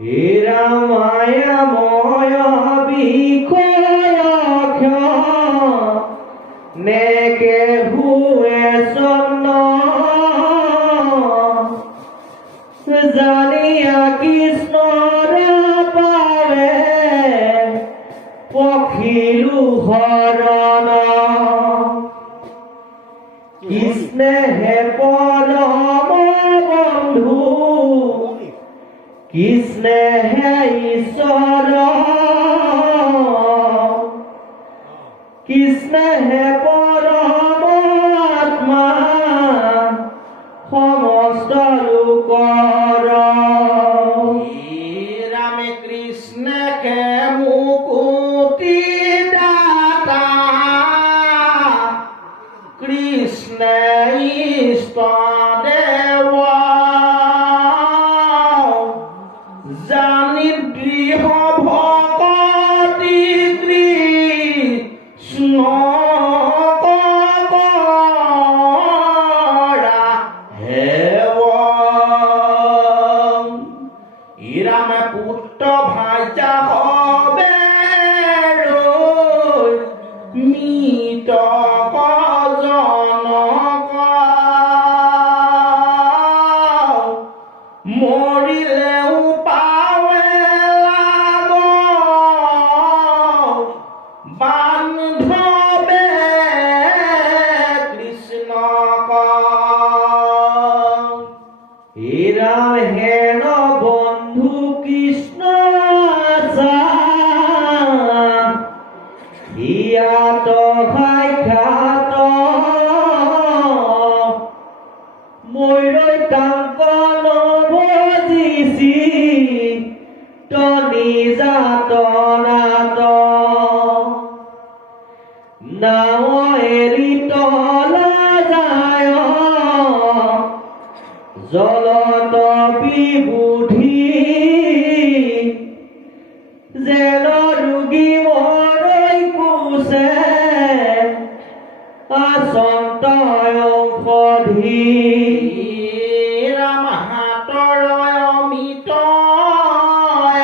হেৰা মায়াময় বিষয় নেকে হুৱে চন্ন জানিয়া কৃষ্ণৰ পাৱে পখিলো হৰণ কৃষ্ণে হে পৰম বন্ধু কৃষ্ণে হে ঈশ্বৰ কৃষ্ণে হে পৰমাত্মা সমস্ত লোকৰ ৰামে কৃষ্ণে কে মুকুতি দাতা কৃষ্ণে ইষ্ট দেৱ জানি দৃঢ় ভকতি কৃষ্ণ কৰা হেৱ ৰামে পুত্ৰ ভাইজা হবে মিত জনক মৰিলেও পাৱে লাগ বান্ধৱে কৃষ্ণক হেৰা হেন বন্ধু কৃষ্ণ হিয়াত সাক্ষাৎ মৈৰৈতাংকন ভজিছি নিজাতনাত নাও এৰি তলা যায় জলত বিবুধি যেন ৰোগী মৰৈ কোছে আচন্ত ঔষধি ৰাম হাতৰ অমিত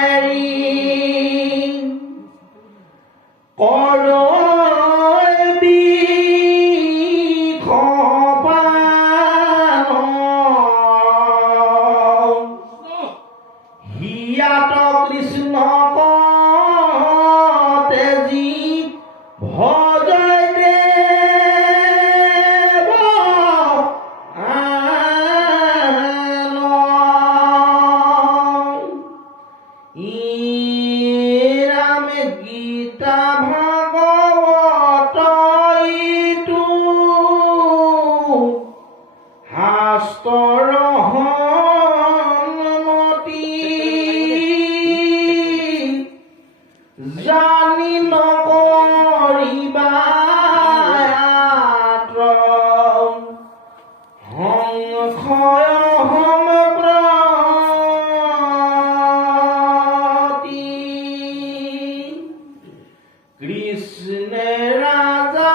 এৰি হিয়াত কৃষ্ণ তেজি ভজয় দেৱ ৰামে গীতা ভাগৱত ইটো শাস্ত্ৰৰ জানি নকৰিবা সংশয় প্ৰতি কৃষ্ণে ৰাজা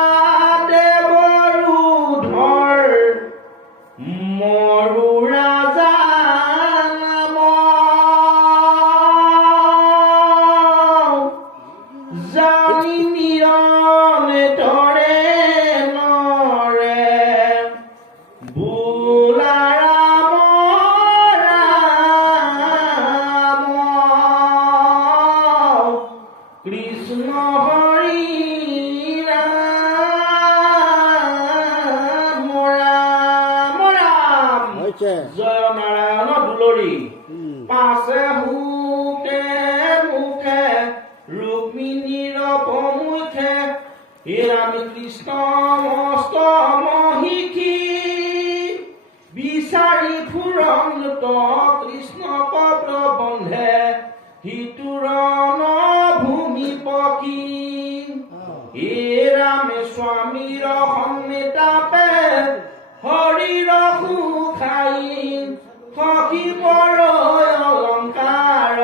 দেৱৰুধৰ মৰু ৰাজা নাম জানি নিয়নে তৰে নৰে বোলা ৰাম ৰাম কৃষ্ণ হৰি ৰাম ৰাম ৰাম জয় নাৰায়ণ দুলৰী পাছে হুকে মুখে ৰুক্মিণীৰ পমুখে হে ৰাম কৃষ্ণ মস্ত মহিষী বিচাৰি ফুৰন্ত কৃষ্ণক প্ৰবন্ধে হিতুৰণ ভূমি পকী হে ৰামে স্বামীৰ সন্মিতাপে হৰিৰ সুখাই সখী পৰয় অলংকাৰ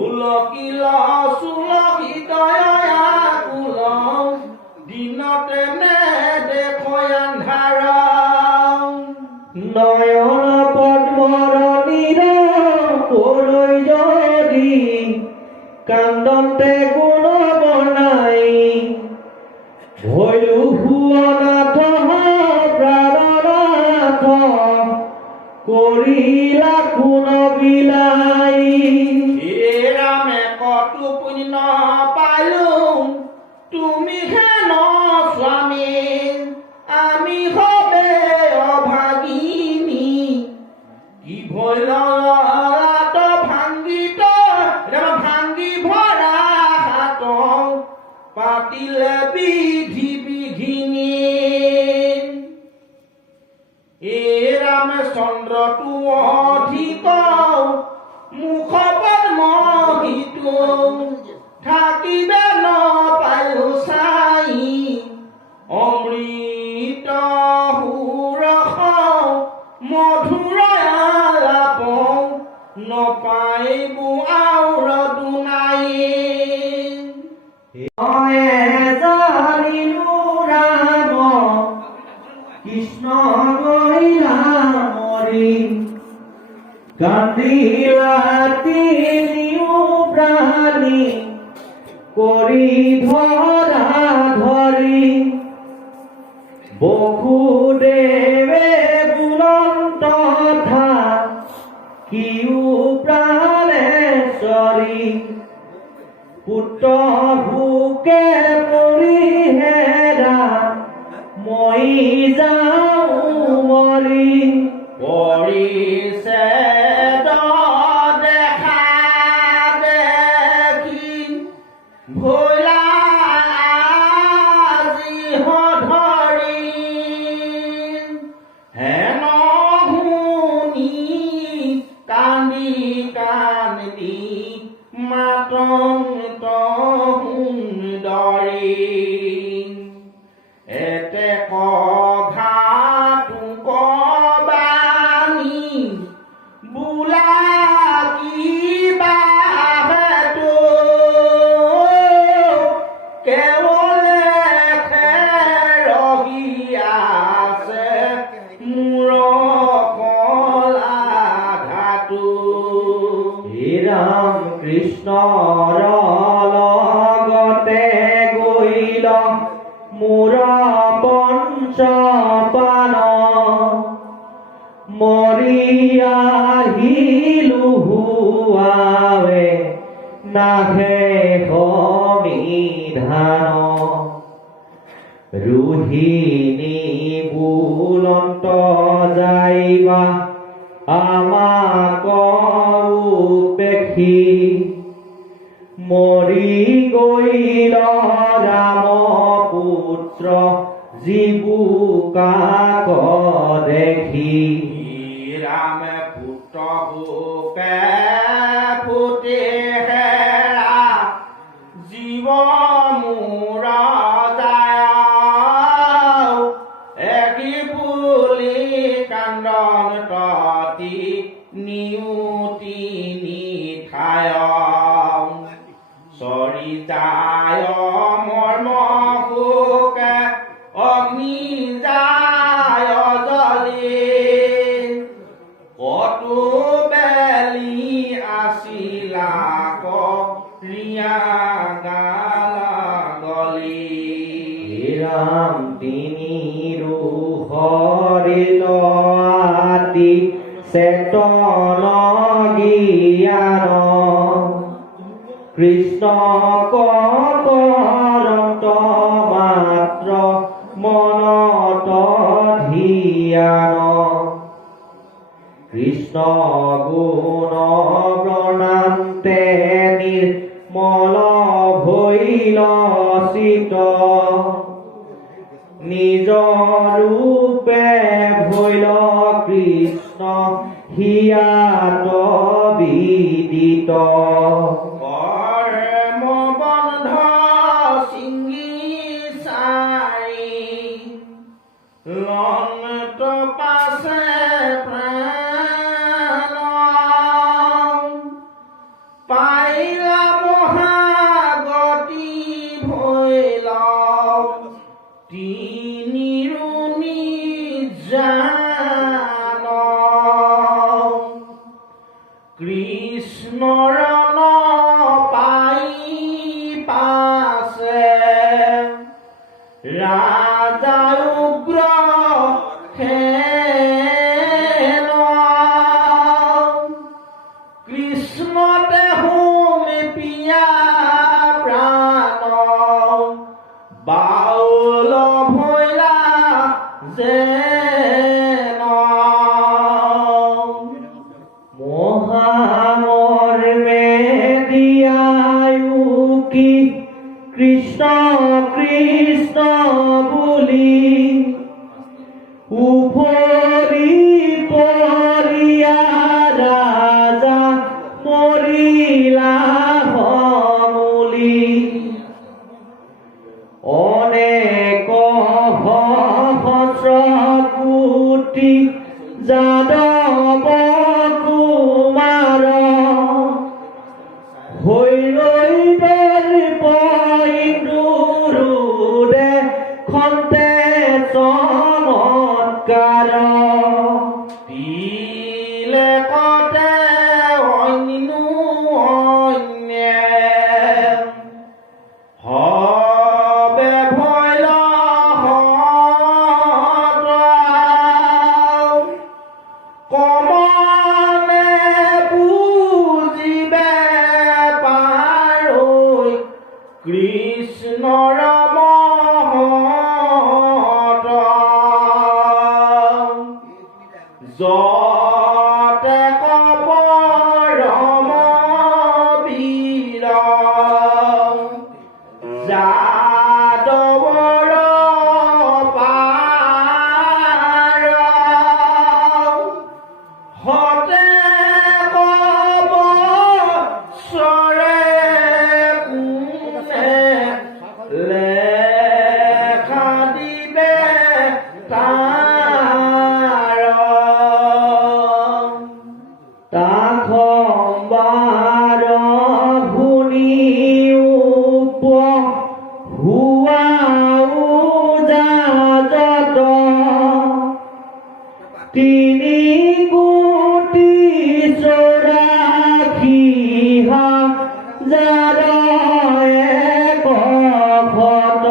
উলকিল সুলকিত কুল দিনতে নেদেখ আন্ধাৰ নয়ন পদ্ম পৰৈ যদি কান্দন্তে গুণ বনাই ভৈলো সুৱনাথ প্ৰাণনাথ কৰিলা কোন বিলাই হে ৰামে কতো পুণ্য পালোঁ তুমি হেন স্বামী আমি হবে অভাগিনী কি ভৈল ভাঙ্গি ভৰা হাত পাতিলে বিধি বিঘিনী এ ৰামচন্দ্ৰটো অধিক মুখ পদ্মহিতো থাকিবে নপায়ো চাই অমৃত সুৰস মধুৰ আলাপ নপাইব আউৰ দুনাই জানিলো ৰাম কৃষ্ণ গইলা মৰি কান্দিলা তিনিও প্ৰাণী কৰি ধৰা ধৰি বসুদেৱে বুলন্ত থা কিও প্ৰাণেশ্বৰী পুত্ৰ ভোকে পৰি হেৰা মই যাওঁ মৰি পৰিছে দেখা দেখি ভোলা আজি ধৰি হেন শুনি কান্দি কান্দি মাতন্ত সুন্দৰী এতে ঘাটু কবানি বোলা কিবা হেতু কেৱলে ৰহি আছে মোৰ কলা ধাতু হে ৰাম কৃষ্ণৰ লগতে গৈল মোৰ পঞ্চপান মৰি আহিলো হুৱাৱে নাহে সমিধান ৰোহিণী বুলন্ত যাইবা আমাক উপেক্ষি মৰি গৈল ৰাম পুত্ৰ জীবুকাক দেখি ৰাম পুত্ৰ ভোকে ফুটি হেৰা জীৱ মোৰ যায় একি বুলি কান্দন ততি নিউতি নিঠায় চৰি যায় মৰ্ম শোকে অগ্নি যায় জলি কতো বেলি আছিলা ৰিয়া গালা গলি ৰাম তিনি হৰিল আতি চেতন জ্ঞান কৃষ্ণ কৰন্ত মাত্ৰ মনত ধ্যান কৃষ্ণ গুণ প্ৰণান্তে নিৰ্মল ভৈল চিত নিজ ৰূপে ভৈল কৃষ্ণ হিয়াত বিদিত কৰ্ম বন্ধ ছিঙি চাৰি লন্ত পাছে প্ৰাণ পাইলা মহাগতি ভৈল তিনিৰুণি জান কৃষ্ণ কৃষ্ণৰ পাই পাছে ৰাজা উগ্ৰ খেল কৃষ্ণতে হোমে পিয়া প্ৰাণ বাউল ভৈলা যেন মহামৰ্মে দিয়ায়ু কি কৃষ্ণ কৃষ্ণ বুলি উভৰি পৰিয়া ৰাজা মৰিলা সমূলি অনেক সহস্ৰ কোটি যাদৱ কুমাৰ হৈলৈ ইন্দুৰুদে খন্তে চমৎকাৰ দিলে কতে অন্যু অন্যে হবে ভৈল কমনে বুজিবে পাৰৈ কৃষ্ণৰ মহত যতে কপৰম বীৰ যাদৱৰ পাৰ হতে কব চৰে কোনে লেখা দিবে তাৰ তাখম্বাৰ শুনি হুৱা উজাজত তিনি কোটি 84,000 এক শত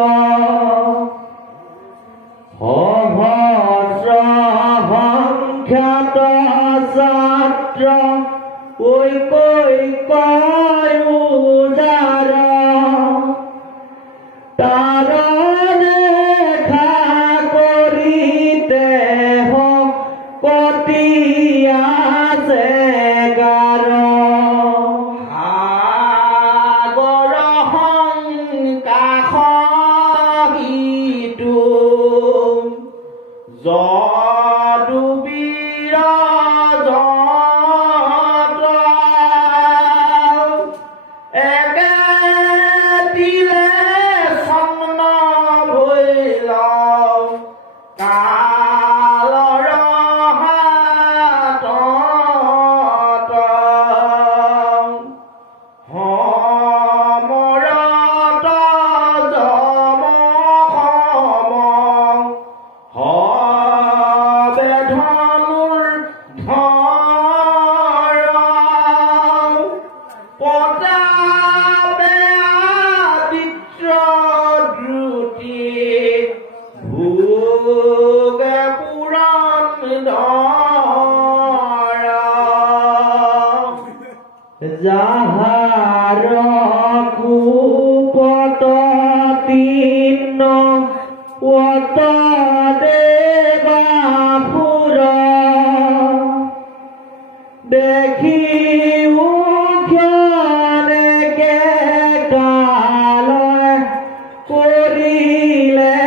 সহস্ৰ সংখ্যাত ছাত্ৰ ঐক্য উজাৰ তাৰ দেখা কৰিতে কটি আছে গাৰ সাগৰ সংকাশিতো যদুবীৰ যত একে দিলে চন্ন ভৈল কালৰ হাতত সমৰত যম সম হবে ধনুৰ ধৰ পতাবে আদিত্য দ্ৰুতি ভোগে পুৰাণ ধৰ যাহাৰ কুপত তিন্ন অত দেবাসুৰ দেখি উক্ষণেকে কাল কৰিলে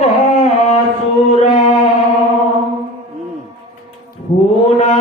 কচুৰ শুনা